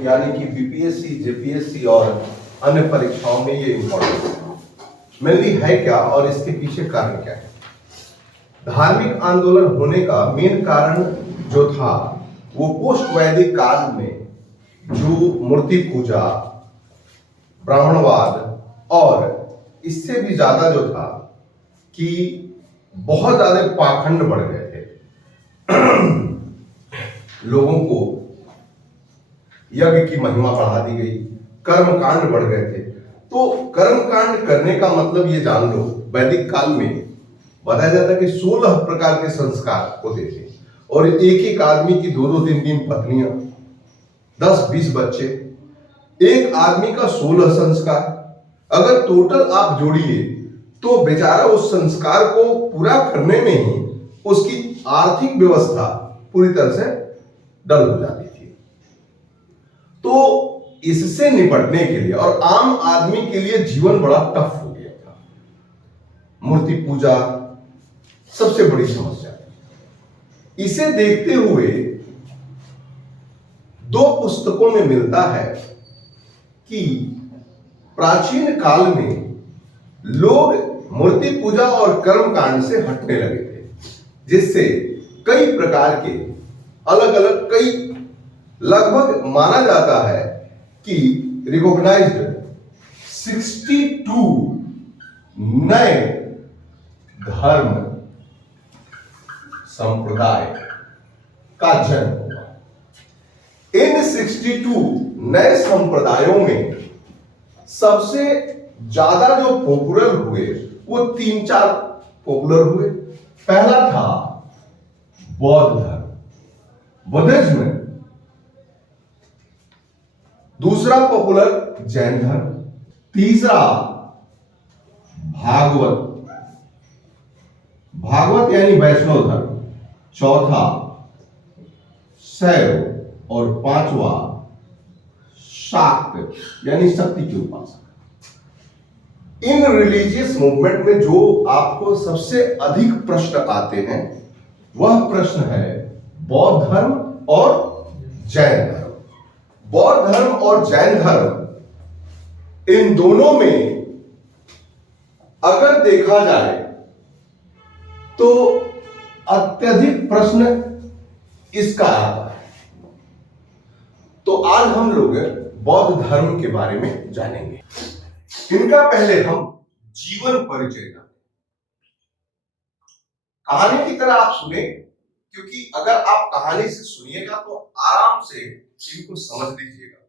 यानी कि BPSC, JPSC और अन्य परीक्षाओं में ये इम्पोर्टेंट मेनली है क्या और इसके पीछे कारण क्या है। धार्मिक आंदोलन होने का मेन कारण जो था वो पोस्ट वैदिक काल में जो मूर्ति पूजा, ब्राह्मणवाद और इससे भी ज्यादा जो था कि बहुत ज्यादा पाखंड बढ़ गए थे। लोगों को यज्ञ की महिमा बढ़ा दी गई, कर्म कांड बढ़ गए थे। तो कर्म कांड करने का मतलब ये जान लो, वैदिक काल में बताया जाता है कि 16 प्रकार के संस्कार होते थे और एक एक आदमी की 2-2, 3-3 पत्नियां, 10-20 बच्चे, एक आदमी का 16 संस्कार। अगर टोटल आप जोड़िए तो बेचारा उस संस्कार को पूरा करने में ही उसकी आर्थिक व्यवस्था पूरी तरह से डल हो जाती थी। तो इससे निपटने के लिए और आम आदमी के लिए जीवन बड़ा टफ हो गया था। मूर्ति पूजा सबसे बड़ी समस्या थी। इसे देखते हुए 2 पुस्तकों में मिलता है कि प्राचीन काल में लोग मूर्ति पूजा और कर्म कांड से हटने लगे थे, जिससे कई प्रकार के अलग अलग लगभग माना जाता है कि रिकॉग्नाइज्ड 62 नए धर्म संप्रदाय का जन्म हुआ। इन 62 नए संप्रदायों में सबसे ज्यादा जो पॉपुलर हुए वो 3-4 पॉपुलर हुए। पहला था बौद्ध धर्म, बुद्धिज्म। दूसरा पॉपुलर जैन धर्म। तीसरा भागवत यानी वैष्णव धर्म। चौथा शैव और 5वां शाक्त यानी शक्ति की उपासना। इन रिलीजियस मूवमेंट में जो आपको सबसे अधिक प्रश्न आते हैं वह प्रश्न है बौद्ध धर्म और जैन धर्म। बौद्ध धर्म और जैन धर्म, इन दोनों में अगर देखा जाए तो अत्यधिक प्रश्न इसका आता है। तो आज हम लोग बौद्ध धर्म के बारे में जानेंगे। इनका पहले हम जीवन परिचय जानें। कहानी की तरह आप सुने, क्योंकि अगर आप कहानी से सुनिएगा तो आराम से इनको समझ लीजिएगा।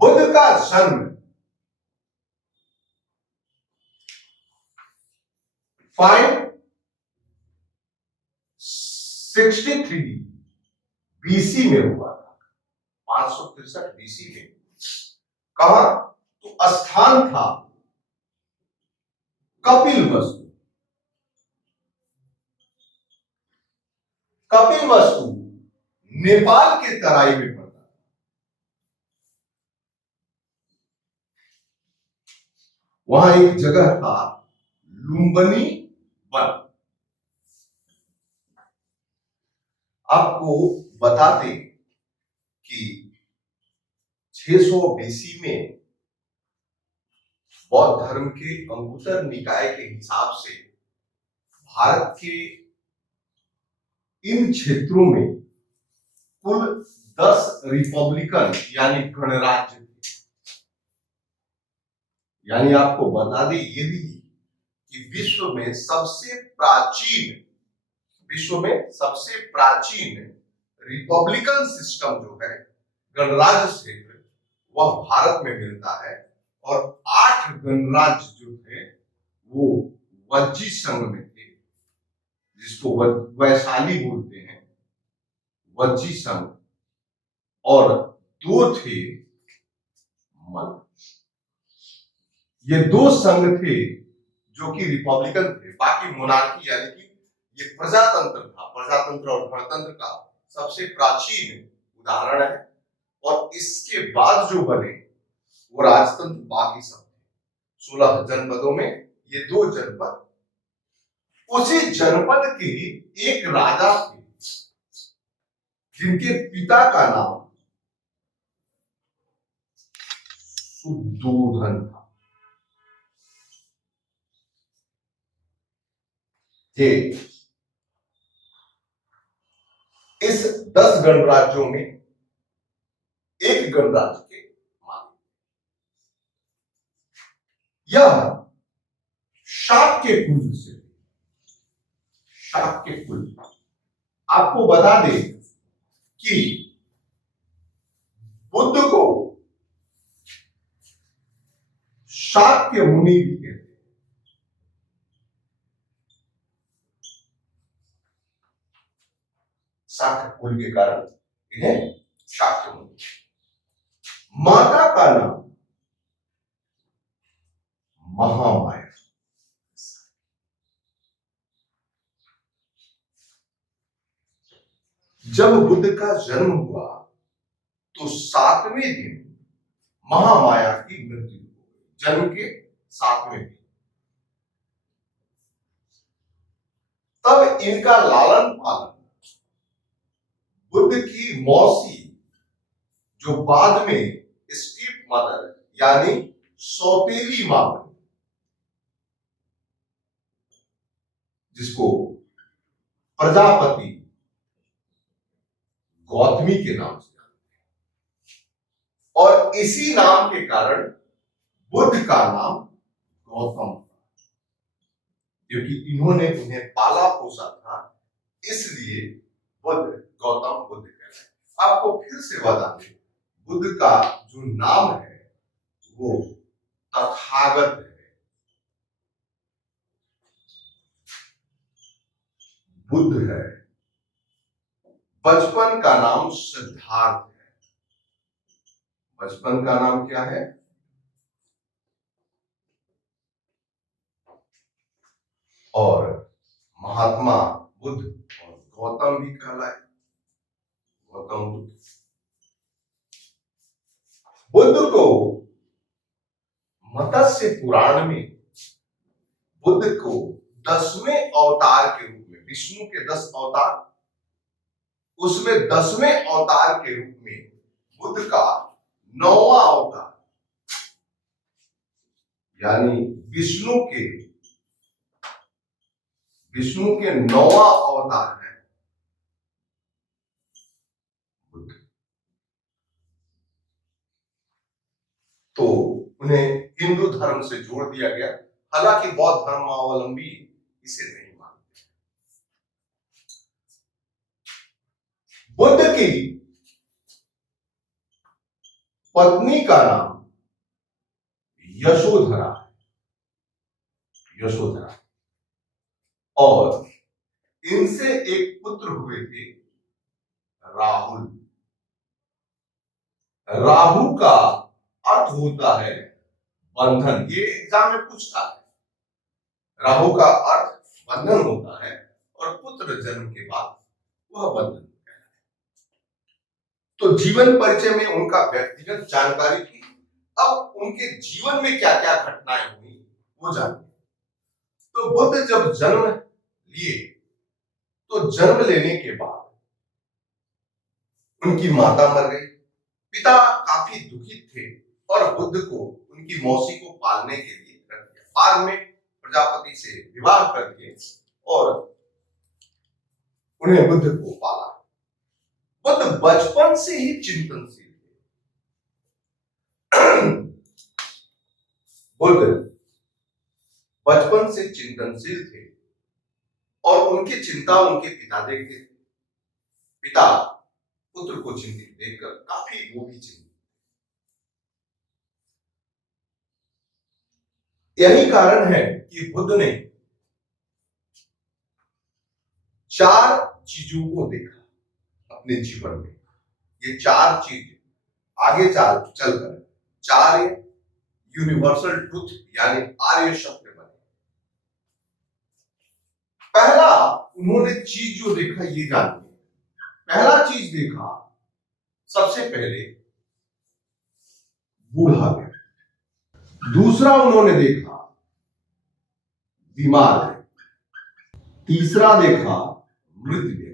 बुद्ध का जन्म 563 बीसी में हुआ था। 563 बीसी में। कहा? तो स्थान था कपिलवस्तु। कपिलवस्तु नेपाल के तराई में पड़ता है। वहां एक जगह था लुम्बिनी वन। आपको बता दें कि 600 बीसी में बौद्ध धर्म के अंगुत्तर निकाय के हिसाब से भारत के इन क्षेत्रों में कुल 10 रिपब्लिकन यानी गणराज्य थे। यानी आपको बता दें ये भी कि विश्व में सबसे प्राचीन रिपब्लिकन सिस्टम जो है, गणराज्य क्षेत्र, वह भारत में मिलता है। और 8 गणराज्य जो थे वो वज्जी संघ में थे, जिसको वैशाली बोलते हैं, वज्जी संघ। और 2 थे मल। ये 2 संघ थे जो कि रिपब्लिकन थे। बाकी मोनार्की यानी कि ये प्रजातंत्र था। प्रजातंत्र और गणतंत्र का सबसे प्राचीन उदाहरण है। और इसके बाद जो बने वो राजतंत्र बाकी सब थे। 16 जनपदों में ये 2 जनपद। उसी जनपद के एक राजा थे जिनके पिता का नाम सुद्धोधन था। ये इस 10 गणराज्यों में एक गणराज्य के मालिक। यह शाक्य कुल से, शाक्य कुल। आपको बता दें कि बुद्ध को शाक्य मुनि भी कहते हैं। शाक्य कुल के कारण इन्हें शाक्य मुनि। माता का नाम महामाया। जब बुद्ध का जन्म हुआ तो 7वें दिन महामाया की मृत्यु हो गई, जन्म के 7वें दिन। तब इनका लालन पालन बुद्ध की मौसी, जो बाद में स्टीप मदर यानी सौतेली मां बनी, जिसको प्रजापति गौतमी के नाम से जानते हैं, और इसी नाम के कारण बुद्ध का नाम गौतम था, क्योंकि इन्होंने उन्हें पाला पोसा था, इसलिए बुद्ध गौतम बुद्ध कहलाए। आपको फिर से बता दें, बुद्ध का जो नाम है वो तथागत है। बुद्ध है। बचपन का नाम सिद्धार्थ है। बचपन का नाम क्या है? और महात्मा बुद्ध और गौतम भी कहलाए, गौतम बुद्ध। बुद्ध को मत्स्य पुराण में बुद्ध को 10वें अवतार के रूप में, विष्णु के 10 अवतार, उसमें 10वें अवतार के रूप में बुद्ध का 9वां अवतार, यानी विष्णु के 9वां अवतार है बुद्ध। तो उन्हें हिंदू धर्म से जोड़ दिया गया, हालांकि बौद्ध धर्मावलंबी इसे नहीं मानते। बुद्ध की पत्नी का नाम यशोधरा है, यशोधरा। और इनसे एक पुत्र हुए थे, राहुल। राहु का अर्थ होता है बंधन। ये एग्जाम में पूछता है। राहु का अर्थ बंधन होता है और पुत्र जन्म के बाद वह बंधन कहलाता है। तो जीवन परिचय में उनका व्यक्तिगत जानकारी थी। अब उनके जीवन में क्या क्या घटनाएं हुई वो जानते। तो बुद्ध जब जन्म लिए तो जन्म लेने के बाद उनकी माता मर गई। पिता काफी दुखित थे और बुद्ध को उनकी मौसी को पालने के लिए रख दिया। बाद में प्रजापति से विवाह करके और उन्हें बुद्ध को पाला। बुद्ध बचपन से ही चिंतनशील थे। बुद्ध बचपन से चिंतनशील थे और उनकी चिंता उनके पिता देखते थे। पिता पुत्र को चिंतित देखकर काफी वो भी चिंतित। यही कारण है कि बुद्ध ने 4 चीजों को देखा अपने जीवन में। ये 4 चीज आगे चलकर 4 यूनिवर्सल ट्रुथ यानी आर्य सत्य बने। पहला उन्होंने चीज जो देखा ये जानते। पहला चीज देखा, सबसे पहले बूढ़ा व्यक्ति। दूसरा उन्होंने देखा बीमार व्यक्ति। तीसरा देखा मृत व्यक्ति।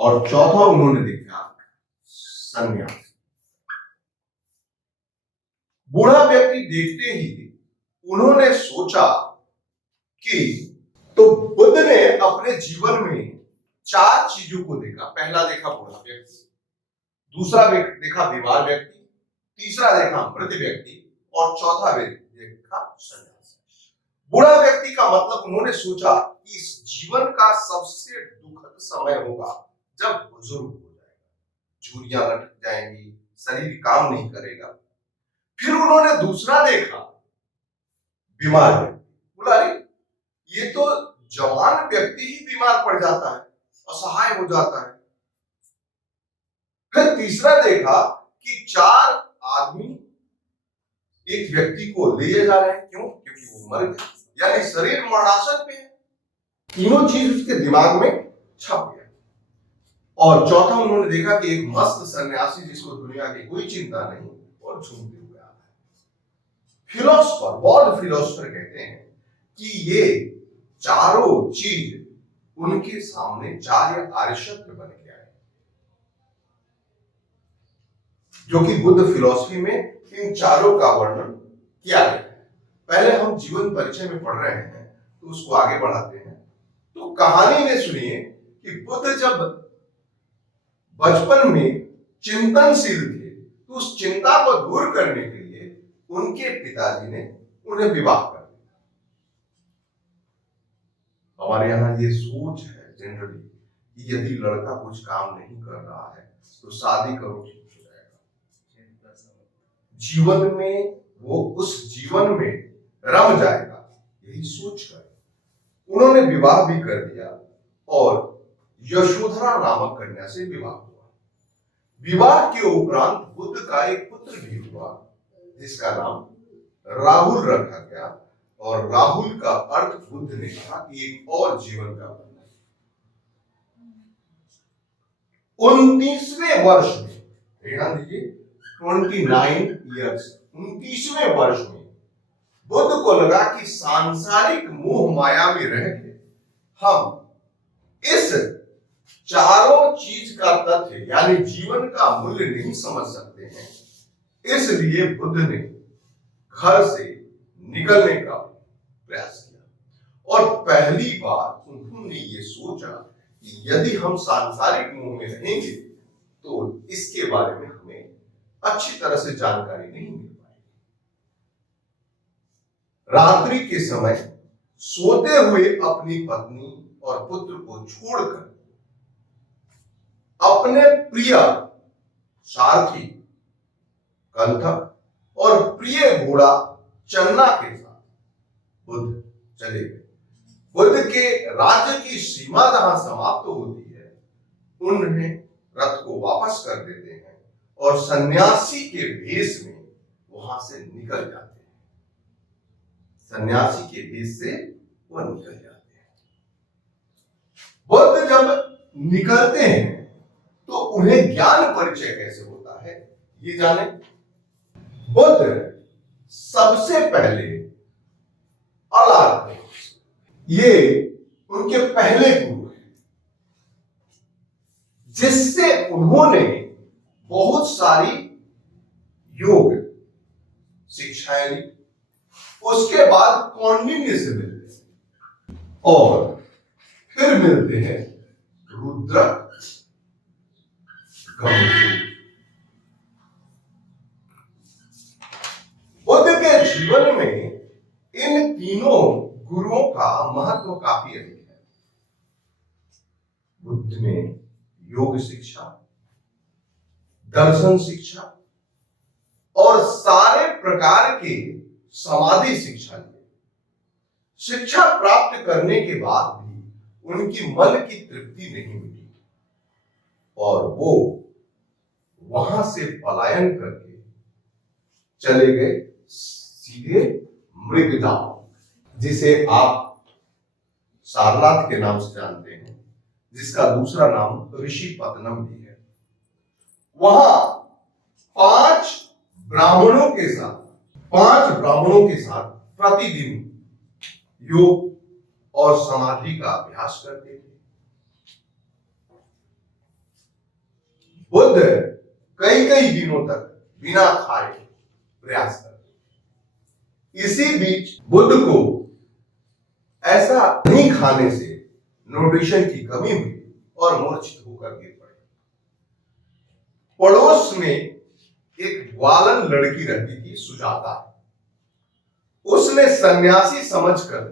और चौथा उन्होंने देखा सन्यासी। बूढ़ा व्यक्ति देखते ही उन्होंने सोचा कि, तो बुद्ध ने अपने जीवन में 4 चीजों को देखा। पहला देखा बूढ़ा व्यक्ति, दूसरा देखा बीमार व्यक्ति, तीसरा देखा मृत व्यक्ति और चौथा देखा सन्यासी। बूढ़ा व्यक्ति का मतलब उन्होंने सोचा कि इस जीवन का सबसे दुखद समय होगा जब बुजुर्ग हो जाएगा, झुर्रियां लटक जाएंगी, शरीर काम नहीं करेगा। फिर उन्होंने दूसरा देखा बीमार व्यक्ति, बोला अरे ये तो जवान व्यक्ति ही बीमार पड़ जाता है, असहाय हो जाता है। फिर तीसरा देखा कि 4 आदमी एक व्यक्ति को ले जा रहे हैं, क्यों? क्योंकि वो मर गया, यानी शरीर मरणासन पे है। तीनों चीज उसके दिमाग में छप गया। और चौथा उन्होंने देखा कि एक मस्त सन्यासी जिसको दुनिया की कोई चिंता नहीं और झूमते हुए आ रहा है। फिलोसफर, बौद्ध फिलोसफर कहते हैं कि ये चारों चीज उनके सामने 4 आर्यसत्य बन के आए, जो कि बुद्ध फिलॉसफी में इन चारों का वर्णन किया गया है। पहले हम जीवन परिचय में पढ़ रहे हैं तो उसको आगे बढ़ाते हैं। तो कहानी में सुनिए कि बुद्ध जब बचपन में चिंतनशील थे तो उस चिंता को दूर करने के लिए उनके पिताजी ने उन्हें विवाह कर दिया। हमारे यहाँ ये सोच है जनरली कि यदि लड़का कुछ काम नहीं कर रहा है तो शादी करो, ठीक हो जाएगा, जीवन में वो उस जीवन में रम जाएगा, यही सोच कर उन्होंने विवाह भी कर दिया और यशोधरा नामक कन्या से विवाह हुआ। विवाह के उपरांत बुद्ध का एक पुत्र भी हुआ जिसका नाम राहुल रखा गया, और राहुल का अर्थ बुद्ध ने कहा कि एक और जीवन का बंधन। 29वें वर्ष में, ध्यान दीजिए, 29 इयर्स, 29वें वर्ष में बुद्ध को लगा कि सांसारिक मोह माया में रह के हम इस चारों चीज का तथ्य यानी जीवन का मूल्य नहीं समझ सकते हैं। इसलिए बुद्ध ने घर से निकलने का प्रयास किया और पहली बार उन्होंने ये सोचा कि यदि हम सांसारिक मोह में रहेंगे तो इसके बारे में हमें अच्छी तरह से जानकारी नहीं मिल पाएगी। रात्रि के समय सोते हुए अपनी पत्नी और पुत्र को छोड़कर अपने प्रिय सारथी कंथक और प्रिय घोड़ा चन्ना के साथ बुद्ध चले गए। बुद्ध के राज्य की सीमा जहां समाप्त होती है, उन्हें रथ को वापस कर देते हैं और सन्यासी के भेष में वहां से निकल जाते हैं। सन्यासी के भेष से वो निकल जाते हैं। बुद्ध जब निकलते हैं तो उन्हें ज्ञान परिचय कैसे होता है ये जाने। बुद्ध सबसे पहले अलार्क, ये उनके पहले गुरु हैं जिससे उन्होंने बहुत सारी योग शिक्षाएं ली। उसके बाद कौंडिन्य से मिलते हैं और फिर मिलते हैं रुद्रक, बुद्ध के जीवन में इन तीनों गुरुओं का महत्व काफी अधिक है। बुद्ध ने योग शिक्षा, दर्शन शिक्षा और सारे प्रकार के समाधि शिक्षा ली। शिक्षा प्राप्त करने के बाद भी उनकी मन की तृप्ति नहीं मिली और वो वहां से पलायन करके चले गए सीधे मृगधाम, जिसे आप सारनाथ के नाम से जानते हैं, जिसका दूसरा नाम ऋषिपत्तनम भी है। वहां 5 ब्राह्मणों के साथ प्रतिदिन योग और समाधि का अभ्यास करते थे। बुद्ध कई दिनों तक बिना खाए प्रयास करते। इसी बीच बुद्ध को ऐसा नहीं खाने से न्यूट्रिशन की कमी हुई और मूर्छित होकर गिर पड़े। पड़ोस में एक ग्वालन लड़की रहती थी, सुजाता। उसने सन्यासी समझकर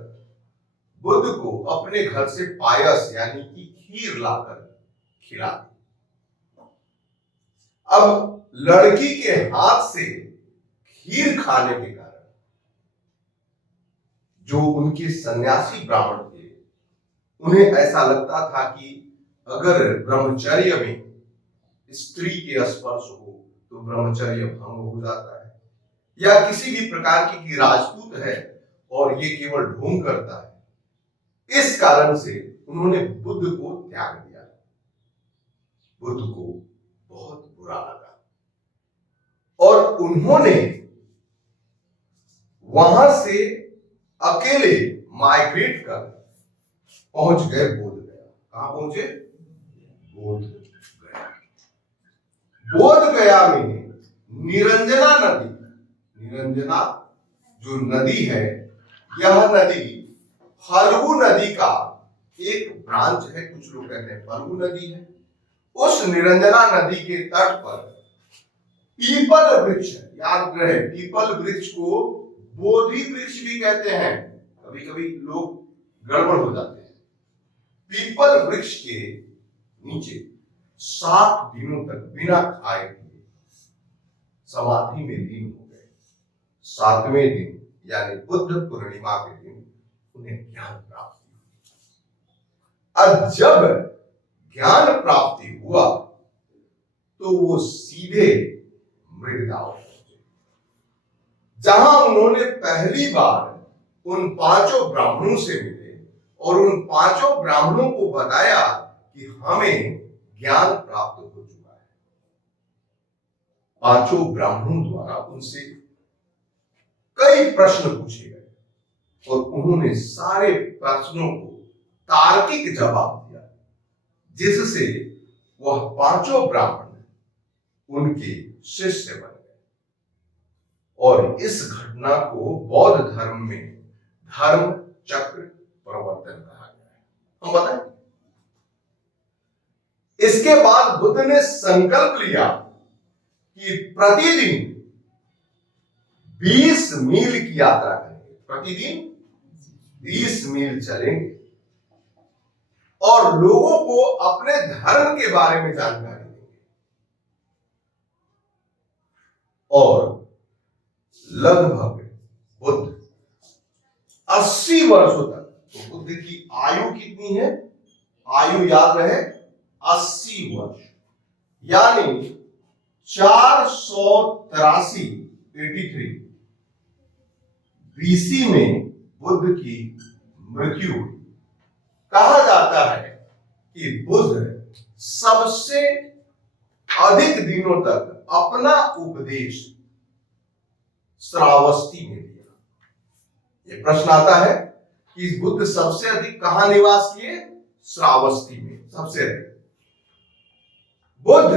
बुद्ध को अपने घर से पायस यानी कि खीर लाकर खिला दी। अब लड़की के हाथ से खीर खाने के कारण जो उनके सन्यासी ब्राह्मण थे, उन्हें ऐसा लगता था कि अगर ब्रह्मचर्य में स्त्री के स्पर्श हो तो ब्रह्मचर्य भंग हो जाता है, या किसी भी प्रकार की राजपूत है और ये केवल ढोंग करता है। इस कारण से उन्होंने बुद्ध को त्याग दिया। बुद्ध को बहुत बुरा लगा और उन्होंने वहां से अकेले माइग्रेट कर पहुंच गए बोध गया। कहां पहुंचे? बोध गया। बोध गया में निरंजना नदी, निरंजना जो नदी है, यह नदी फल्गु नदी का एक ब्रांच है। कुछ लोग कहते हैं फल्गु नदी है। उस निरंजना नदी के तट पर पीपल वृक्ष, याद रहे पीपल वृक्ष को बोधि वृक्ष भी कहते हैं। कभी कभी लोग गड़बड़ हो जाते हैं। पीपल वृक्ष के नीचे 7 दिनों तक बिना खाए पिए समाधि में लीन हो गए। 7वें दिन यानी बुद्ध पूर्णिमा के दिन उन्हें ज्ञान प्राप्ति हुई। और जब ज्ञान प्राप्ति हुआ तो वो सीधे मृगदाव पहुंचे, जहां उन्होंने पहली बार उन 5 ब्राह्मणों से मिले और उन 5 ब्राह्मणों को बताया कि हमें ज्ञान प्राप्त हो चुका है। 5 ब्राह्मणों द्वारा उनसे कई प्रश्न पूछे गए और उन्होंने सारे प्रश्नों को तार्किक जवाब दिया, जिससे वह 5 ब्राह्मण उनके शिष्य बन गए। और इस घटना को बौद्ध धर्म में धर्म चक्र प्रवर्तन कहा गया है। हम बताएं, इसके बाद बुद्ध ने संकल्प लिया कि प्रतिदिन 20 मील की यात्रा करेंगे। प्रतिदिन 20 मील चलेंगे और लोगों को अपने धर्म के बारे में जानकारी देंगे। और लगभग बुद्ध 80 वर्षों तक, तो बुद्ध की आयु कितनी है? आयु याद रहे 80 वर्ष, यानी 483 BC में बुद्ध की मृत्यु हुई। कहा जाता है कि बुद्ध सबसे अधिक दिनों तक अपना उपदेश श्रावस्ती में दिया। ये प्रश्न आता है कि बुद्ध सबसे अधिक कहां निवास किए? श्रावस्ती में सबसे अधिक। बुद्ध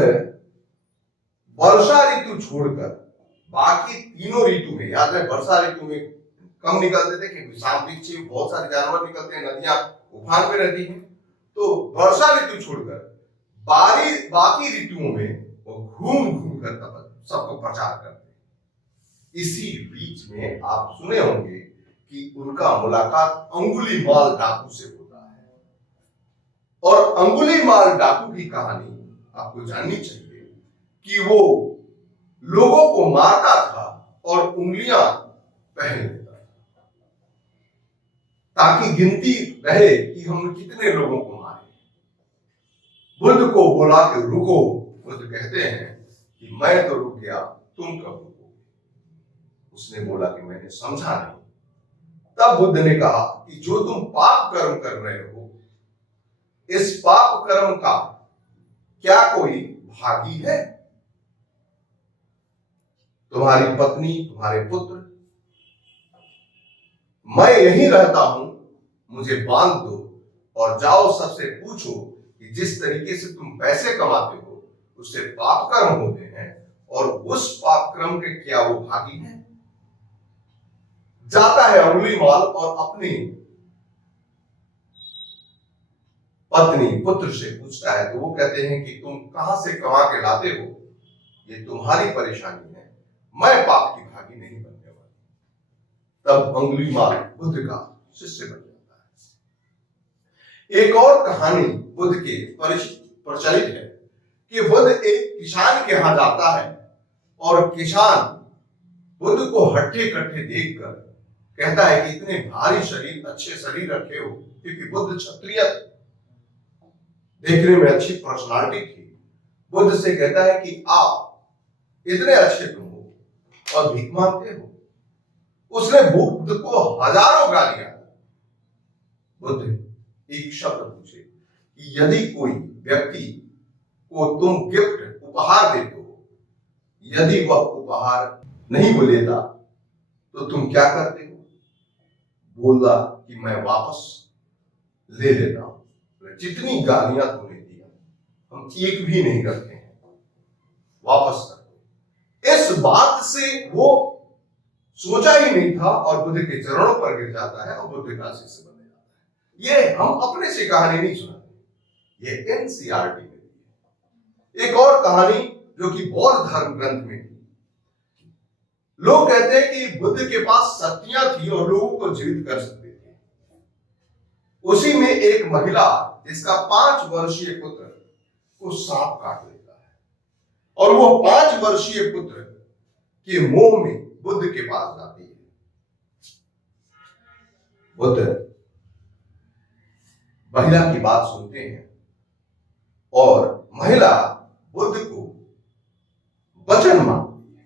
वर्षा ऋतु छोड़कर बाकी तीनों ऋतु में, याद है वर्षा ऋतु में कम निकलते थे क्योंकि सामने बहुत सारे जानवर निकलते हैं, नदियां उफान पे रहती हैं। तो वर्षा ऋतु छोड़कर बाकी ऋतुओं में वो घूम घूम कर सबको प्रचार करते हैं। इसी बीच में आप सुने होंगे कि उनका मुलाकात अंगुलीमाल डाकू से होता है। और अंगुलीमाल डाकू की कहानी आपको जाननी चाहिए कि वो लोगों को मारता था और उंगलियां पहन लेता था, ताकि गिनती रहे कि हम कितने लोगों को मारे। बुद्ध को बोला कि रुको। बुद्ध कहते हैं कि मैं तो रुक गया, तुम कब रुकोगे? उसने बोला कि मैंने समझा नहीं। तब बुद्ध ने कहा कि जो तुम पाप कर्म कर रहे हो, इस पाप कर्म का क्या कोई भागी है? तुम्हारी पत्नी, तुम्हारे पुत्र, मैं यहीं रहता हूं, मुझे बांध दो और जाओ सबसे पूछो कि जिस तरीके से तुम पैसे कमाते हो उससे पाप कर्म होते हैं और उस पाप कर्म के क्या वो भागी हैं? जाता है अंगुलीमाल और अपनी पत्नी पुत्र से पूछता है, तो वो कहते हैं कि तुम कहां से कमा के लाते हो, ये तुम्हारी परेशानी है, मैं पाप की भागी नहीं बनने वाली। तब अंगुलीमाल बुद्ध का शिष्य बन जाता है। एक और कहानी बुद्ध के प्रचलित है कि बुद्ध एक किसान के यहां जाता है और किसान बुद्ध को हट्टे कट्टे देखकर कहता है कि इतने भारी शरीर, अच्छे शरीर रखे हो, क्योंकि बुद्ध क्षत्रिय थे, देखने में अच्छी पर्सनालिटी थी। बुद्ध से कहता है कि आप इतने अच्छे तुम हो और भीख मांगते हो। उसने बुद्ध को हजारों गालियां। बुद्ध एक शब्द पूछे कि यदि कोई व्यक्ति को तुम गिफ्ट उपहार देते हो, यदि वह उपहार नहीं वो लेता तो तुम क्या करते हो? बोला कि मैं वापस ले लेता हूं। जितनी गालियां तूने दी हम एक भी नहीं करते हैं, वापस कर दो। इस बात से वो सोचा ही नहीं था और बुद्ध के चरणों पर गिर जाता है और बुद्ध का शिष्य बन जाता है। ये हम अपने से कहानी नहीं सुनाते, ये एनसीईआरटी में दी है। एक और कहानी जो कि बौद्ध धर्म ग्रंथ में थी। लोग कहते हैं कि बुद्ध के पास शक्तियां थी और लोगों को जीवित कर सकते थे। उसी में एक महिला जिसका 5 वर्षीय पुत्र को सांप काट लेता है और वो 5 वर्षीय पुत्र के मोह में बुद्ध के पास जाती है। बुद्ध महिला की बात सुनते हैं और महिला बुद्ध को वचन मांगती है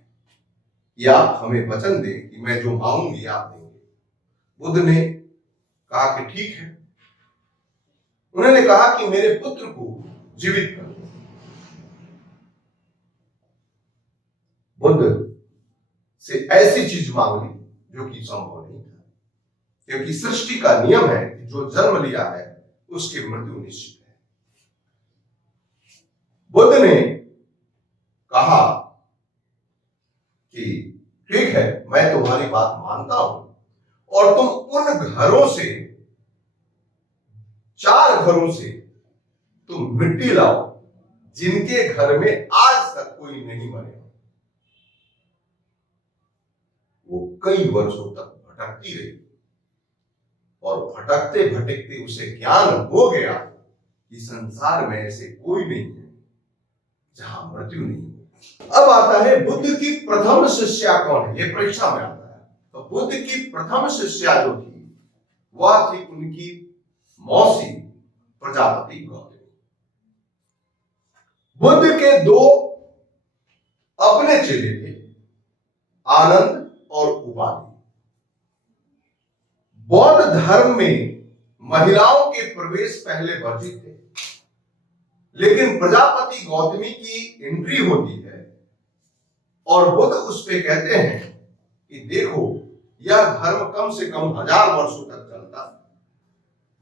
कि आप हमें वचन दें कि मैं जो मांगूंगी आप देंगे। बुद्ध ने कहा कि ठीक है। उन्होंने कहा कि मेरे पुत्र को जीवित कर दो। बुद्ध से ऐसी चीज मांग ली जो कि संभव नहीं था, क्योंकि सृष्टि का नियम है कि जो जन्म लिया है उसकी मृत्यु निश्चित है। बुद्ध ने कहा कि ठीक है, मैं तुम्हारी बात मानता हूं और तुम उन घरों से, 4 घरों से तुम मिट्टी लाओ जिनके घर में आज तक कोई नहीं मरे। वो कई वर्षों तक भटकती रही और भटकते भटकते उसे ज्ञान हो गया कि संसार में ऐसे कोई नहीं है जहां मृत्यु नहीं है। अब आता है बुद्ध की प्रथम शिष्या कौन है, ये परीक्षा में आता है। तो बुद्ध की प्रथम शिष्या जो थी वह थी उनकी मौसी प्रजापति गौतमी। बुद्ध के 2 अपने चेले थे, आनंद और उपाधि। बौद्ध धर्म में महिलाओं के प्रवेश पहले वर्जित थे, लेकिन प्रजापति गौतमी की एंट्री होती है और बुद्ध उस पे कहते हैं कि देखो यह धर्म कम से कम 1000 वर्षों तक चलता,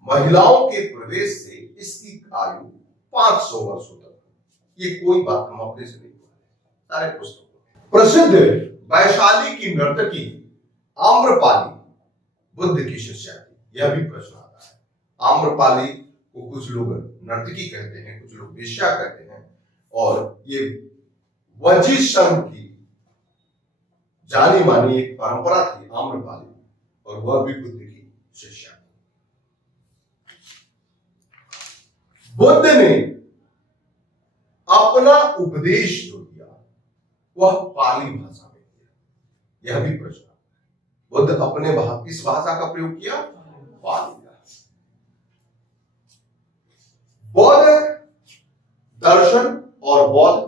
महिलाओं के प्रवेश से इसकी आयु 500 वर्षों तक। ये कोई बात हम अपने से नहीं बोले, सारे पुस्तकों। प्रसिद्ध वैशाली की नर्तकी आम्रपाली बुद्ध की शिष्या थी। यह भी प्रश्न आता है। आम्रपाली को कुछ लोग नर्तकी कहते हैं, कुछ लोग वेश्या कहते हैं, और ये वजी संघ की जानी मानी एक परंपरा थी आम्रपाली, और वह भी बुद्ध की शिष्या थी। बुद्ध ने अपना उपदेश जो दिया वह पाली भाषा में दिया। यह भी प्रश्न। बुद्ध अपने किस भाषा का प्रयोग किया? पाली का। बौद्ध दर्शन और बौद्ध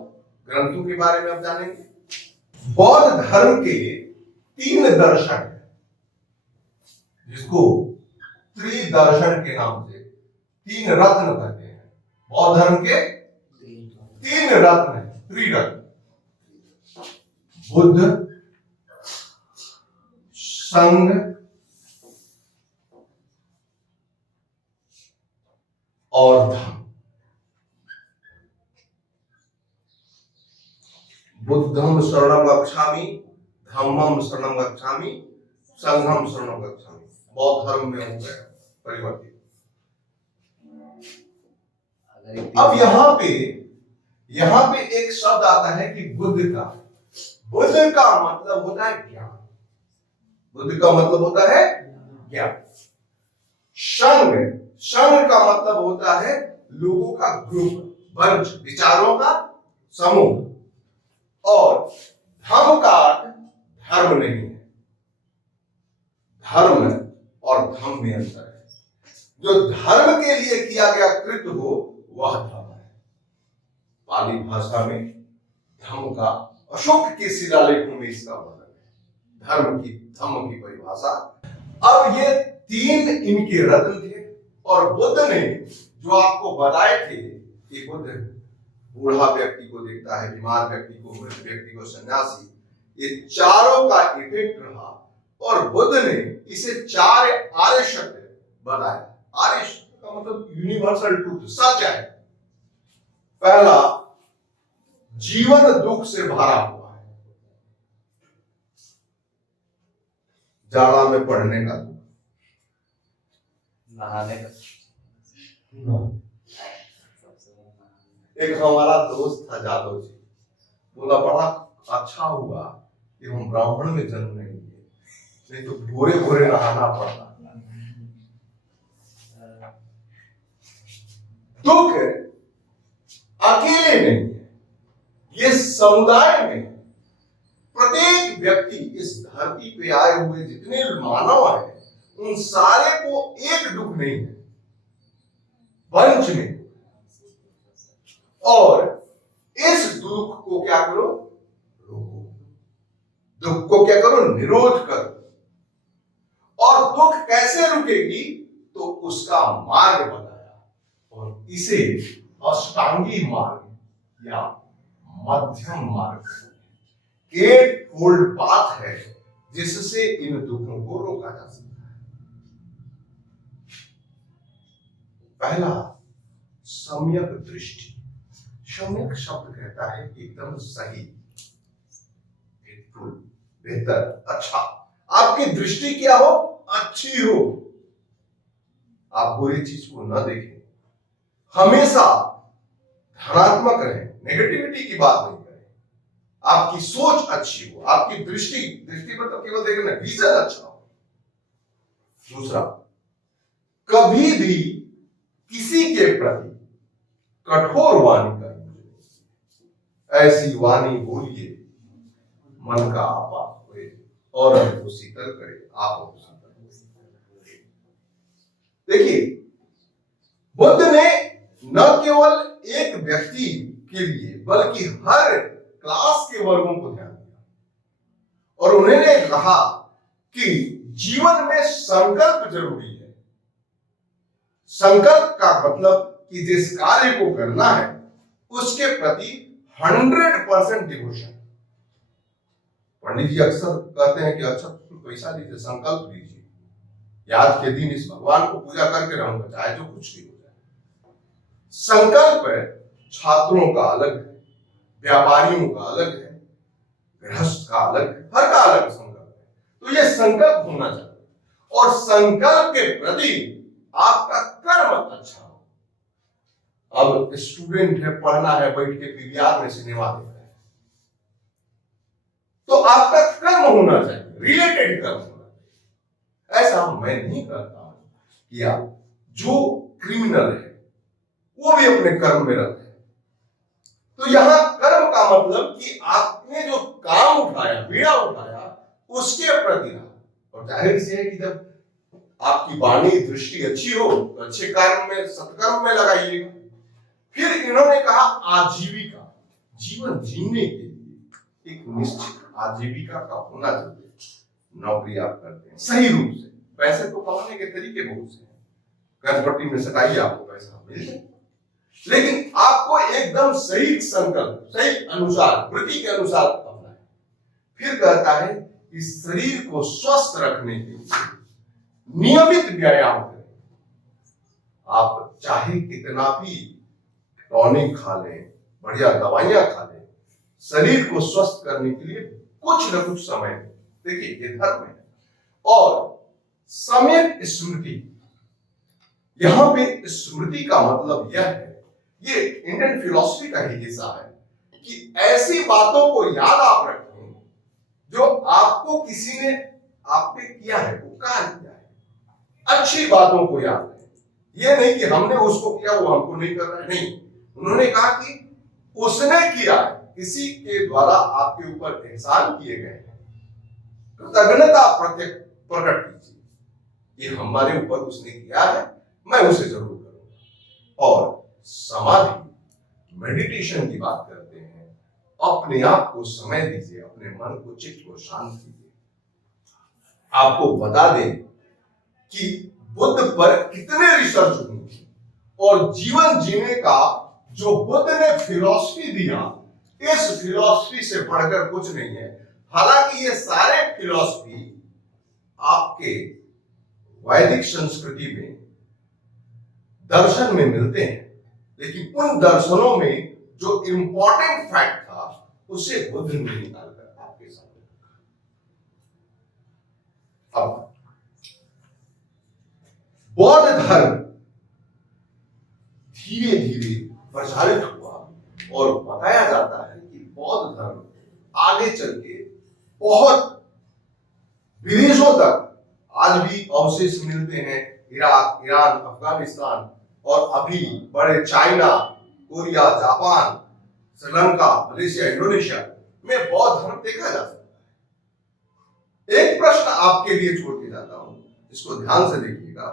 ग्रंथों के बारे में आप जानेंगे। बौद्ध धर्म के 3 दर्शन हैं, जिसको त्रिदर्शन के नाम से 3 रत्न कहते हैं। बौद्ध धर्म के 3 रत्न हैं, त्रिरत्न। बुद्ध, संघ और धर्म। बुद्धं शरणं गच्छामि, धम्मं शरणं गच्छामि, संघम शरणं गच्छामि, बौद्ध धर्म में हो गया परिवर्तित। अब यहाँ पे एक शब्द आता है कि बुद्ध का मतलब होता है ज्ञान। बुद्ध का मतलब होता है ज्ञान। संघ का मतलब होता है लोगों का ग्रुप, बंच, विचारों का समूह। और धर्म का धर्म नहीं है, धर्म और धम्म में अंतर है। जो धर्म के लिए किया गया कृत्य हो वह धर्म है। पाली भाषा में धर्म का अशोक के शिलालेखों में इसका वर्णन है, धर्म की परिभाषा। अब ये तीन इनके रत्न थे और बुद्ध ने जो आपको बताए थे कि बुद्ध बूढ़ा व्यक्ति को देखता है, बीमार व्यक्ति को, मृत व्यक्ति को, सन्यासी, ये चारों का इफेक्ट रहा और बुद्ध ने इसे 4 आर्य शब्द बताया। आर्य शब्द का मतलब यूनिवर्सल ट्रूथ, सच है। पहला, जीवन दुख से भरा हुआ है, जाड़ा में पढ़ने का दुख, नहाने का। एक हमारा दोस्त था जादव जी, बोला बड़ा अच्छा हुआ कि हम ब्राह्मण में जन्म नहीं लिए, नहीं तो भोरे भोरे नहाना पड़ता। दुख अकेले नहीं है, ये समुदाय में प्रत्येक व्यक्ति, इस धरती पे आए हुए जितने मानव हैं उन सारे को एक दुख नहीं है, वंश में। और इस दुख को क्या करो, रोको। दुख को क्या करो, निरोध करो। और दुख कैसे रुकेगी, तो उसका मार्ग बताया और इसे अष्टांगी मार्ग या मध्यम मार्ग, 8 फोल्ड पाथ है जिससे इन दुखों को रोका जा सकता है। पहला, सम्यक दृष्टि। सम्यक शब्द कहता है एकदम सही, बेहतर, अच्छा। आपकी दृष्टि क्या हो, अच्छी हो। आप बुरी चीज को न देखें, हमेशा धनात्मक रहे, नेगेटिविटी की बात नहीं करें। आपकी सोच अच्छी हो, आपकी दृष्टि मतलब केवल देखना, विजन अच्छा हो। दूसरा, कभी भी किसी के प्रति कठोर वाणी करें, ऐसी वाणी बोलिए मन का आपा हुए और हमको शीतल करे, आप देखिए, बुद्ध ने न केवल एक व्यक्ति के लिए बल्कि हर क्लास के वर्गों को ध्यान दिया और उन्होंने कहा कि जीवन में संकल्प जरूरी है। संकल्प का मतलब कि जिस कार्य को करना है उसके प्रति 100% डिवोशन। पंडित जी अक्सर कहते हैं कि अच्छा पैसा दीजिए, संकल्प लीजिए, आज के दिन इस भगवान को पूजा करके रहूंगा, चाहे जो कुछ भी हो जाए। संकल्प छात्रों का अलग है, व्यापारियों का अलग है, गृहस्थ का अलग है, हर का अलग संकल्प है। तो ये संकल्प होना चाहिए और संकल्प के प्रति आपका कर्म अच्छा हो। अब स्टूडेंट है, पढ़ना है, बैठ के पीवीआर में सिनेमा देख रहे हैं, तो आपका कर्म होना चाहिए, रिलेटेड कर्म होना चाहिए। ऐसा मैं नहीं करता हूं कि जो क्रिमिनल है वो भी अपने कर्म में रहते हैं। तो यहां कर्म का मतलब कि आपने जो काम उठाया, बीड़ा उठाया, उसके प्रति रहा। और जाहिर सी है कि जब आपकी वाणी दृष्टि अच्छी हो तो अच्छे कर्म में, सत्कर्म में लगाइएगा। फिर इन्होंने कहा आजीविका, जीवन जीने के लिए एक निश्चित आजीविका का होना चाहिए। नौकरी आप करते हैं सही रूप से, पैसे तो कमाने के तरीके बहुत से हैं, कर्जपट्टी में सटाइए आपको पैसा मिल जाए, लेकिन आपको एकदम सही संकल्प, सही अनुसार, वृत्ति के अनुसार करना है। फिर कहता है कि शरीर को स्वस्थ रखने के लिए नियमित व्यायाम करें। आप चाहे कितना भी टॉनिक खा लें, बढ़िया दवाइयां खा लें, शरीर को स्वस्थ करने के लिए कुछ न कुछ समय दें। देखिए ये धर्म है, और सम्यक स्मृति, यहां पे स्मृति का मतलब यह है, ये इंडियन फिलॉसफी का ही हिस्सा है कि ऐसी बातों को याद आप रखें जो आपको किसी ने आप पे किया है, उपकार किया है। अच्छी बातों को याद रखें, ये नहीं कि हमने उसको किया वो हमको नहीं कर रहा है, नहीं। उन्होंने कहा कि उसने किया है, किसी के द्वारा आपके ऊपर एहसान किए गए हैं, कृतज्ञता प्रकट कीजिए, ये हमारे ऊपर उसने किया है, मैं उसे जरूर करूंगा। और समाधि, मेडिटेशन की बात करते हैं, अपने आप को समय दीजिए, अपने मन को, चित्त को शांत कीजिए। आपको बता दें कि बुद्ध पर कितने रिसर्च हुई और जीवन जीने का जो बुद्ध ने फिलॉसफी दिया, इस फिलॉसफी से बढ़कर कुछ नहीं है। हालांकि ये सारे फिलॉसफी आपके वैदिक संस्कृति में, दर्शन में मिलते हैं, लेकिन उन दर्शनों में जो इंपॉर्टेंट फैक्ट था उसे बुद्ध ने निकालकर आपके सामने रखा। अब बौद्ध धर्म धीरे धीरे प्रचारित हुआ और बताया जाता है कि बौद्ध धर्म आगे चल के बहुत विदेशों तक आज भी अवशेष मिलते हैं। इराक, ईरान, अफगानिस्तान और अभी बड़े China, Korea, Japan, Sri Lanka, Malaysia, Indonesia में बौद्ध धर्म देखा जा सकता है। एक प्रश्न आपके लिए छोड़ के जाता हूं, इसको ध्यान से देखिएगा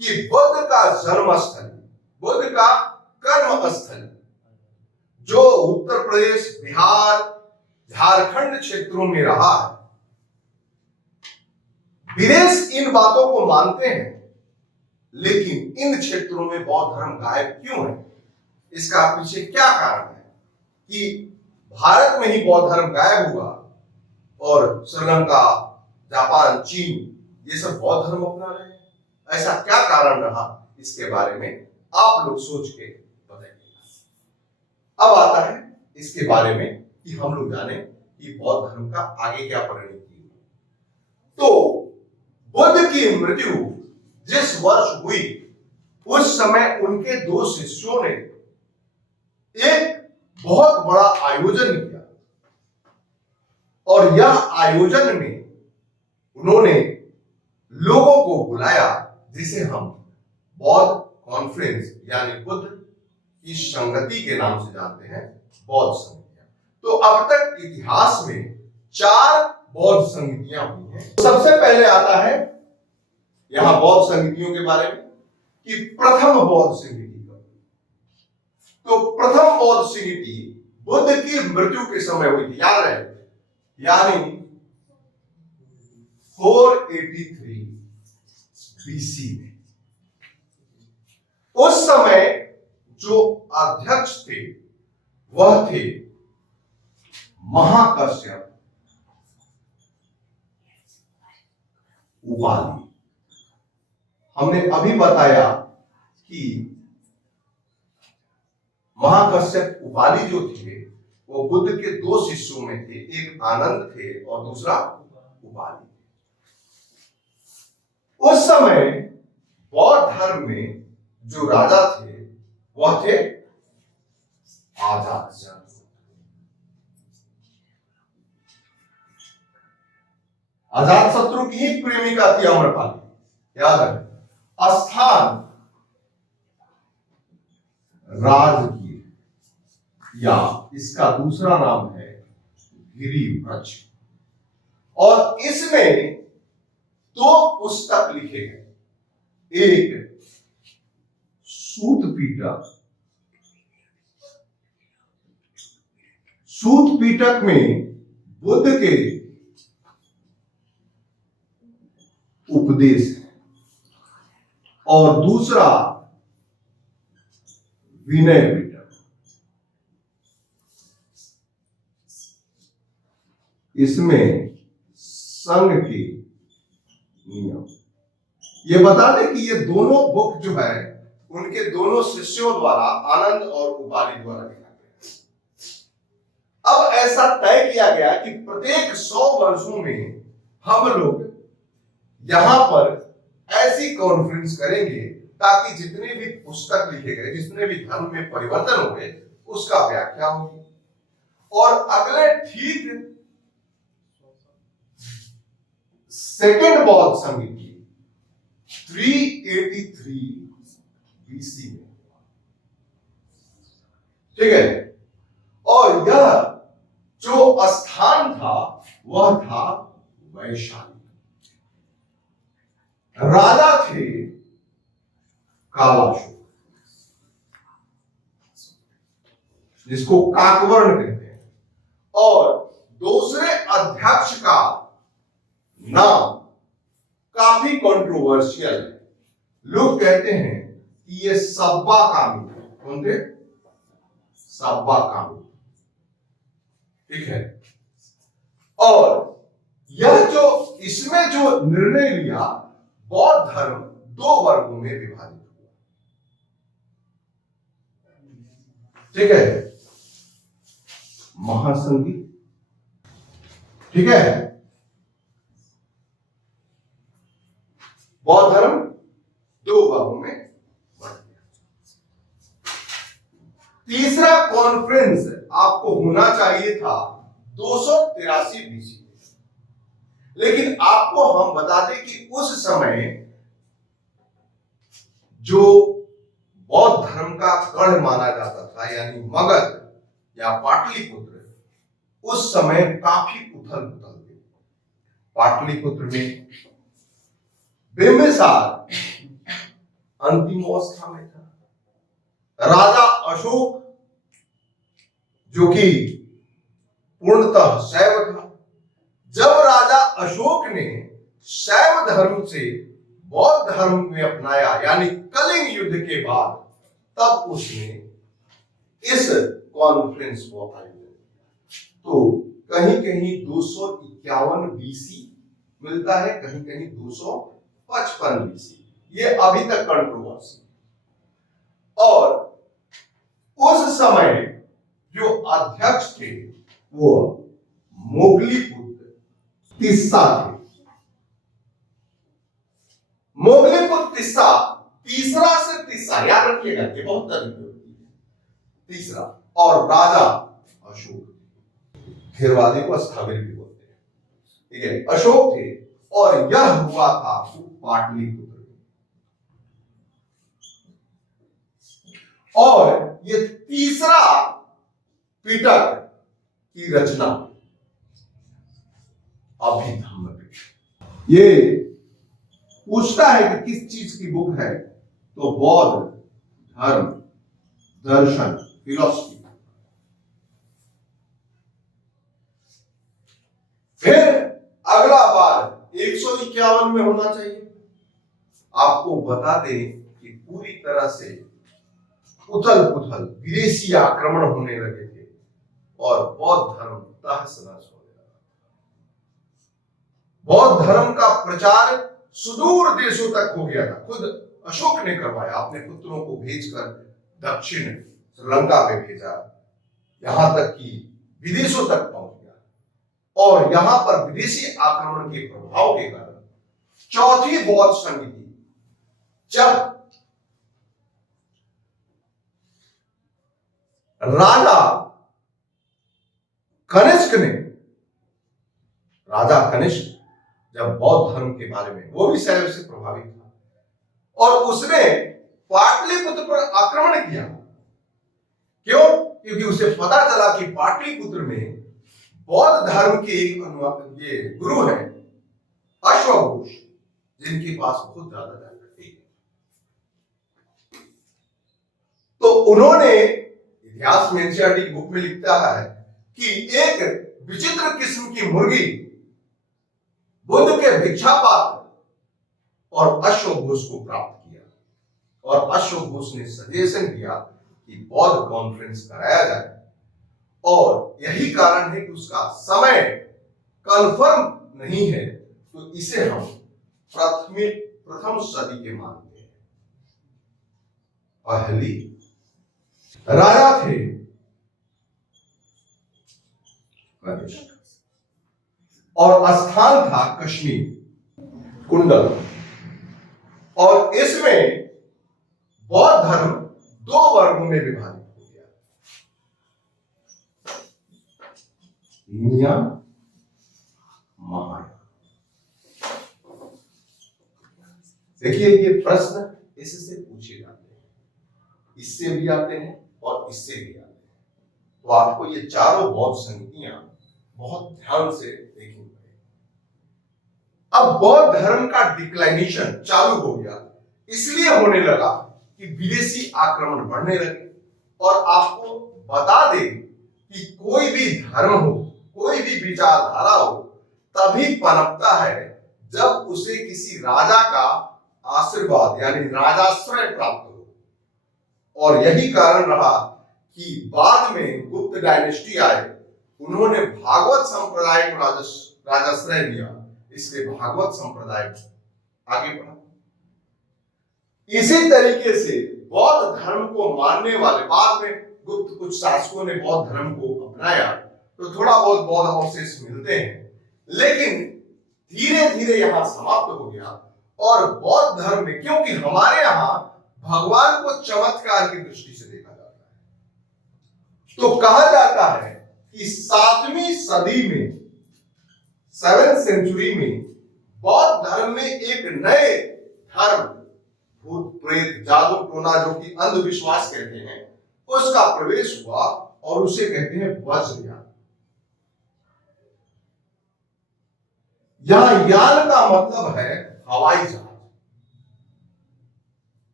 कि बुद्ध का जन्म स्थल, बुद्ध का कर्म स्थल जो उत्तर प्रदेश, बिहार, झारखंड क्षेत्रों में रहा है, विदेश इन बातों को मानते हैं, लेकिन इन क्षेत्रों में बौद्ध धर्म गायब क्यों है? इसका पीछे क्या कारण है कि भारत में ही बौद्ध धर्म गायब हुआ और श्रीलंका, जापान, चीन ये सब बौद्ध धर्म अपना रहे हैं? ऐसा क्या कारण रहा? इसके बारे में आप लोग सोच के बताइए। अब आता है इसके बारे में कि हम लोग जाने कि बौद्ध धर्म का आगे क्या परिणति। तो बुद्ध की मृत्यु जिस वर्ष हुई, उस समय उनके दो शिष्यों ने एक बहुत बड़ा आयोजन किया और यह आयोजन में उन्होंने लोगों को बुलाया जिसे हम बौद्ध कॉन्फ्रेंस यानी बुद्ध की संगति के नाम से जानते हैं, बौद्ध संगतियां। तो अब तक इतिहास में 4 बौद्ध संगतियां हुई हैं। सबसे पहले आता है यहां बौद्ध संगतियों के बारे में कि प्रथम बौद्ध संगति। तो प्रथम बौद्ध संगति बुद्ध की मृत्यु के समय हुई थी, याद रहे, यानी 483 बीसी में। उस समय जो अध्यक्ष थे वह थे महाकश्यप उपाली। हमने अभी बताया कि महाकश्यप उपाली जो थे वो बुद्ध के 2 शिष्यों में थे, एक आनंद थे और दूसरा उपाली। उस समय बौद्ध धर्म में जो राजा थे वह थे अजातशत्रु। अजातशत्रु की ही प्रेमिका थी अम्रपाली, याद है। स्थान राजगीर, या इसका दूसरा नाम है गिरि वृक्ष। और इसमें 2 पुस्तक लिखे गए, एक सूत पीटक में बुद्ध के उपदेश है और दूसरा विनय पीटक। इसमें संघ के नियम। ये बता दें कि ये दोनों बुक जो है उनके दोनों शिष्यों द्वारा, आनंद और उपाली द्वारा लिखा गया। अब ऐसा तय किया गया कि प्रत्येक 100 वर्षों में हम लोग यहां पर ऐसी कॉन्फ्रेंस करेंगे ताकि जितने भी पुस्तक लिखे गए, जितने भी धर्म में परिवर्तन हुए, उसका व्याख्या होगी। और अगले ठीक सेकेंड बौद्ध संधि की 383 बीसी में, ठीक है। और यह जो स्थान था वह था वैशाली। राजा थे कालाशोक, जिसको काकवर्ण कहते हैं। और दूसरे अध्यक्ष का नाम काफी कंट्रोवर्शियल है। लोग कहते हैं कि ये सब्बा कामी थे। कौन थे? सब्बा कामी, ठीक है। और यह जो इसमें जो निर्णय लिया, बौद्ध धर्म दो वर्गों में विभाजित हुआ, ठीक है। महासंधि, ठीक है। बौद्ध धर्म दो वर्गों में बढ़ गया। तीसरा कॉन्फ्रेंस आपको होना चाहिए था 283 बीसी, लेकिन आपको हम बता दें कि उस समय जो बौद्ध धर्म का गढ़ माना जाता था, यानी मगध या पाटलिपुत्र, उस समय काफी उथल पुथल थी। पाटलिपुत्र में बिंबिसार अंतिम अवस्था में था। राजा अशोक जो कि पूर्णतः शैव था, जब राजा अशोक ने शैव धर्म से बौद्ध धर्म में अपनाया, यानी कलिंग युद्ध के बाद, तब उसने इस कॉन्फ्रेंस को आयोजित किया। तो कहीं कहीं 251 बीसी मिलता है, कहीं कहीं 255 बीसी। ये अभी तक कंट्रोवर्सी। और उस समय जो अध्यक्ष थे वो मोगलीपुत्र तिस्सा थे। मोगलीपुत्र तिस्सा, तीसरा से तिस्सा, याद रखिएगा, ये बहुत तरीके होती है। तीसरा, और राजा अशोक, थेरवादी को स्थाविर भी बोलते हैं, ठीक है। अशोक थे, और यह हुआ था पाटलिपुत्र। और ये तीसरा पिटक की रचना अभिधम्म पिटक। ये पूछता है कि किस चीज की बुक है, तो बौद्ध धर्म, दर्शन, फिलॉसफी। फिर अगला बार 151 में होना चाहिए। आपको बता दें कि पूरी तरह से उथल पुथल, विदेशी आक्रमण होने लगे थे और बौद्ध धर्म तहस नहस होने लगा। बौद्ध धर्म का प्रचार सुदूर देशों तक हो गया था। खुद अशोक ने करवाया, अपने पुत्रों को भेजकर दक्षिण श्रीलंका पे भेजा, यहां तक कि विदेशों तक पहुंच गया। और यहां पर विदेशी आक्रमण के प्रभाव के कारण चौथी बौद्ध संधि, जब राजा कनिष्क जब बौद्ध धर्म के बारे में, वो भी शैव से प्रभावित था, और उसने पाटलिपुत्र पर आक्रमण किया। क्यों? क्योंकि उसे पता चला कि पाटलिपुत्र में बौद्ध धर्म के एक ये गुरु है अश्वघोष, जिनके पास बहुत ज्यादा जानकारी है। तो उन्होंने, इतिहास में एनसीईआरटी की बुक में लिखता है कि एक विचित्र किस्म की मुर्गी बुद्ध के भिक्षा पात्र और अश्वघोष को प्राप्त किया, और अश्वघोष ने सजेशन किया कि बौद्ध कॉन्फ्रेंस कराया जाए। और यही कारण है कि उसका समय कंफर्म नहीं है, तो इसे हम प्रथम सदी के मानते हैं। पहली राजा थे कनिष्क, और स्थान था कश्मीर। कुंडल। और इसमें बौद्ध धर्म दो वर्गों में विभाजित हो गया, yin yang, महायान। देखिए ये प्रश्न इससे पूछे जाते हैं, इससे भी आते हैं और इससे भी आते हैं। तो आपको ये चारों बौद्ध संहिताएं बहुत ध्यान से देखनी पड़ेगी। अब बौद्ध धर्म का डिक्लाइनेशन चालू हो गया, इसलिए होने लगा कि विदेशी आक्रमण बढ़ने लगे। और आपको बता दें कि कोई भी धर्म हो, कोई भी विचारधारा हो, तभी पनपता है जब उसे किसी राजा का आशीर्वाद यानी राजाश्रय प्राप्त हो। और यही कारण रहा कि बाद में गुप्त डायनेस्टी आए, उन्होंने भागवत संप्रदाय को राजाश्रय दिया, इसलिए भागवत संप्रदाय आगे बढ़ा। इसी तरीके से बौद्ध धर्म को मानने वाले बाद में गुप्त कुछ शासकों ने बौद्ध धर्म को अपनाया, तो थोड़ा बहुत बौद्ध अवशेष मिलते हैं, लेकिन धीरे धीरे यहां समाप्त हो गया। और बौद्ध धर्म में, क्योंकि हमारे यहां भगवान को चमत्कार की दृष्टि से देखा जाता है, तो कहा जाता है कि 7वीं सदी में, 7th सेंचुरी में बौद्ध धर्म में एक नए धर्म, भूत प्रेत जादू टोना जो कि अंधविश्वास कहते हैं, उसका प्रवेश हुआ और उसे कहते हैं वज्रयान। यहां यान का मतलब है हवाई जहाज,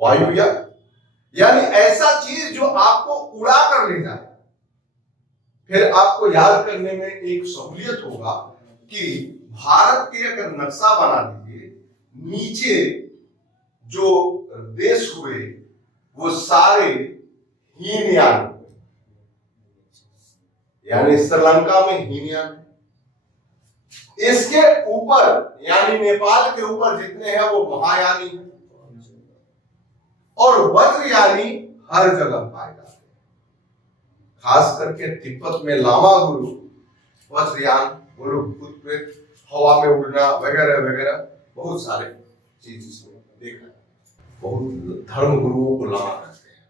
वायुयान, यानी ऐसा चीज जो आपको उड़ा कर ले जाए। फिर आपको याद करने में एक सहूलियत होगा कि भारत के अगर नक्शा बना दीजिए, नीचे जो देश हुए वो सारे हीनयान, यानी श्रीलंका में हीनयान है। इसके ऊपर यानी नेपाल के ऊपर जितने हैं वो महायानी है, और वज्रयानी हर जगह पाए जाते हैं। खास करके तिब्बत में लामा गुरु वज्रयान, गुरु भूत प्रेत, हवा में उड़ना वगैरह वगैरह बहुत सारे चीज इसमें देखा है। बहुत धर्म गुरुओं को लामा कहते हैं,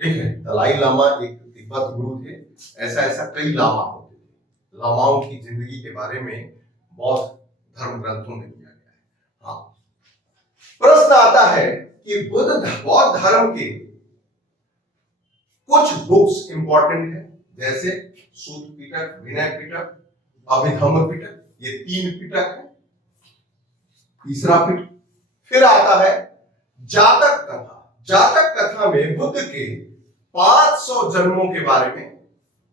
ठीक है। दलाई लामा एक तिब्बत गुरु थे, ऐसा ऐसा कई लामा होते थे। लामाओं की जिंदगी के बारे में बौद्ध धर्म ग्रंथों में दिया गया है। हाँ, प्रश्न आता है कि बौद्ध धर्म के कुछ बुक्स इंपॉर्टेंट है, जैसे सूत पिटक, विनय पिटक, अभिधम्म पिटक, ये 3 पिटक है। तीसरा पिटक फिर आता है जातक कथा। जातक कथा में बुद्ध के 500 जन्मों के बारे में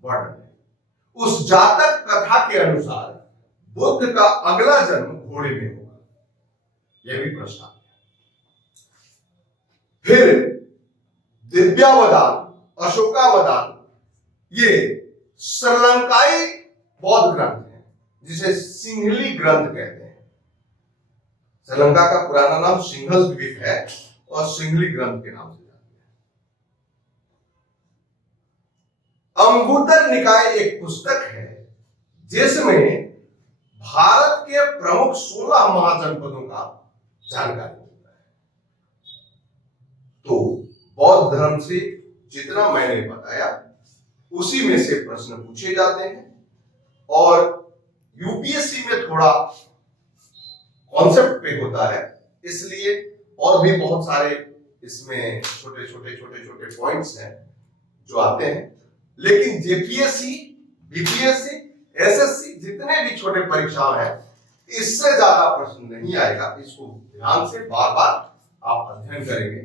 वर्णन है। उस जातक कथा के अनुसार बुद्ध का अगला जन्म घोड़े में होगा, यह भी प्रश्न है। फिर दिव्यावदान, अशोकावदान, ये श्रीलंकाई बौद्ध ग्रंथ है, जिसे सिंहली ग्रंथ कहते हैं। श्रीलंका का पुराना नाम सिंहल द्वीप है और सिंहली ग्रंथ के नाम से जाते हैं। अंगुत्तर निकाय एक पुस्तक है जिसमें भारत के प्रमुख 16 महाजनपदों का जानकारी होता है। तो बौद्ध धर्म से जितना मैंने बताया उसी में से प्रश्न पूछे जाते हैं, और यूपीएससी में थोड़ा कॉन्सेप्ट पे होता है, इसलिए और भी बहुत सारे इसमें छोटे छोटे पॉइंट्स हैं जो आते हैं। लेकिन जेपीएससी, बीपीएससी, एसएससी जितने भी छोटे परीक्षाएं हैं, इससे ज्यादा प्रश्न नहीं आएगा। इसको ध्यान से बार बार आप अध्ययन करेंगे